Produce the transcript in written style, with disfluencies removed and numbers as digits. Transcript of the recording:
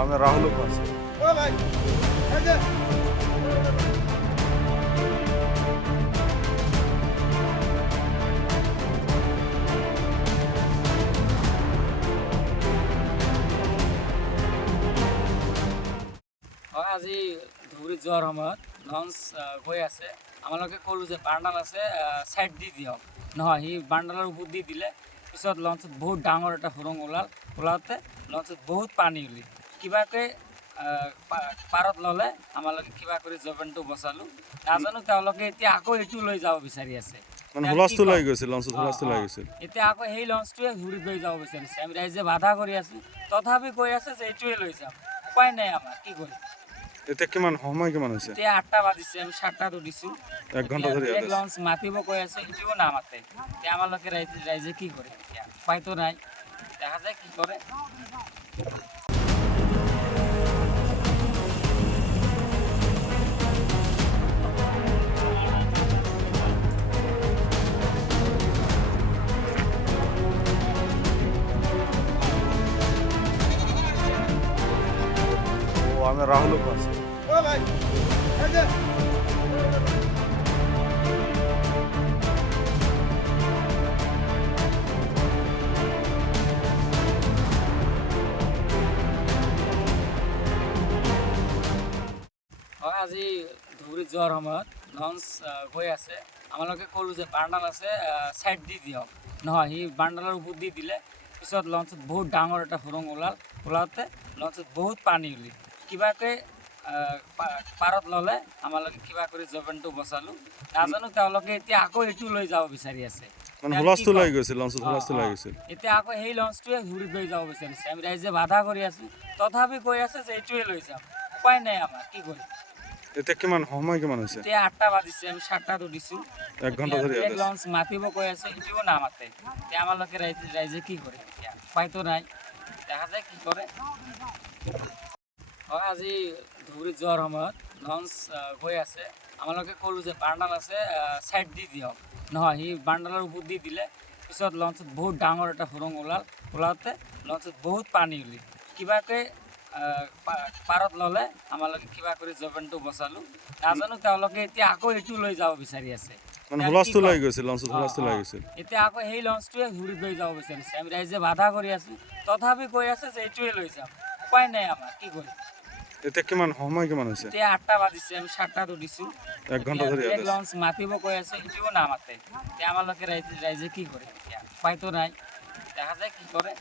আমি ৰাহুল বলছি। আজি ধুবুৰীত যোৱাৰ সময়ত লঞ্চ গৈ আছে, আমালোকে ক'লোঁ যে বান্ডাল আছে ছাইড দি দিয়ক, নহয় সি বান্ডালৰ ওপৰত দি দিলে। পিছত লঞ্চত বহুত ডাঙৰ এটা সুৰং ওলাওঁতে লঞ্চত বহুত পানী ওলি কিবাকৈ পাৰত ল'লে। আমালোকে কিবা কৰি জগনটো বচালোঁ। নাজানো তেওঁলোকে এতিয়া আকৌ এইটো লৈ যাব বিচাৰি আছে। মানে হুলস্থুল হৈ গৈছিল, লঞ্চত হুলস্থুল হৈ গৈছিল। এতিয়া আকৌ সেই লঞ্চটোৱে ধুবুৰীত লৈ যাব বিচাৰিছে। আমি ৰাইজে বাধা কৰি আছোঁ, তথাপি কৈ আছে যে এইটোৱে লৈ যাম। উপায় নাই আমাৰ, কি কৰিম। এতিয়া কিমান সময় কিমান হৈছে? এতিয়া 8টা বাজিছে, আমি 7টাত উঠিছোঁ। 1 ঘণ্টা ধৰি বেলেগ লঞ্চ মাতিব কৈ আছে, সেইটোও নামাতে। এতিয়া আমালোকে ৰাইজে কি কৰে? এতিয়া উপায়তো নাই, দেখা যায় কি কৰে। আমি ৰাহুল বলছি। আজি ধুবুৰীত যোৱাৰ সময়ত লঞ্চ গৈ আছে, আমালোকে ক'লোঁ যে বান্ডাল আছে ছাইড দি দিয়ক, নহয় সি বান্ডালৰ ওপৰত দি দিলে। পিছত লঞ্চত বহুত ডাঙৰ এটা সুৰং ওলাওঁতে লঞ্চত বহুত পানী ওলি কিবাকৈ পাৰত ল'লে। আমালোকে কিবা কৰি জগনটো বচালোঁ। নাজানো তেওঁলোকে এতিয়া আকৌ এইটো লৈ যাব বিচাৰি আছে। মানে হুলস্থুল হৈ গৈছিল, লঞ্চত হুলস্থুল হৈ গৈছিল। এতিয়া আকৌ সেই লঞ্চটোৱে ধুবুৰীত লৈ যাব বিচাৰিছে। আমি ৰাইজে বাধা কৰি আছোঁ, তথাপি কৈ আছে যে এইটোৱে লৈ যাম। উপায় নাই আমাৰ, কি কৰিম। এতিয়া কিমান সময় কিমান হৈছে? এতিয়া 8টা বাজিছে, আমি 7টাত উঠিছোঁ। 1 ঘণ্টা ধৰি বেলেগ লঞ্চ মাতিব কৈ আছে, সেইটোও নামাতে। এতিয়া আমালোকে ৰাইজে কি কৰে? এতিয়া উপায়তো নাই, দেখা যায় কি কৰে। আজি ধুবুৰীত যোৱাৰ সময়ত লঞ্চ গৈ আছে, আমালোকে ক'লোঁ যে বান্ডাল আছে ছাইড দি দিয়ক, নহয় সি বান্ডালৰ ওপৰত দি দিলে। পিছত লঞ্চত বহুত ডাঙৰ এটা সুৰং ওলাওঁতে লঞ্চত বহুত পানী ওলি কিবাকৈ পাৰত ল'লে। আমালোকে কিবা কৰি জগনটো বচালোঁ। নাজানো তেওঁলোকে এতিয়া আকৌ এইটো লৈ যাব বিচাৰি আছে। মানে হুলস্থুল হৈ গৈছিল, লঞ্চত হুলস্থুল হৈ গৈছিল। এতিয়া আকৌ সেই লঞ্চটোৱে ধুবুৰীত লৈ যাব বিচাৰিছে। আমি ৰাইজে বাধা কৰি আছোঁ, তথাপি কৈ আছে যে এইটোৱে লৈ যাম। উপায় নাই আমাৰ, কি কৰিম। এতিয়া কিমান সময় কিমান হৈছে? এতিয়া 8টা বাজিছে, আমি 7টাত উঠিছোঁ। 1 ঘণ্টা ধৰি বেলেগ লঞ্চ মাতিব কৈ আছে, সেইটোও নামাতে। এতিয়া আমালোকে ৰাইজে কি কৰে? এতিয়া উপায়তো নাই, দেখা যায় কি কৰে।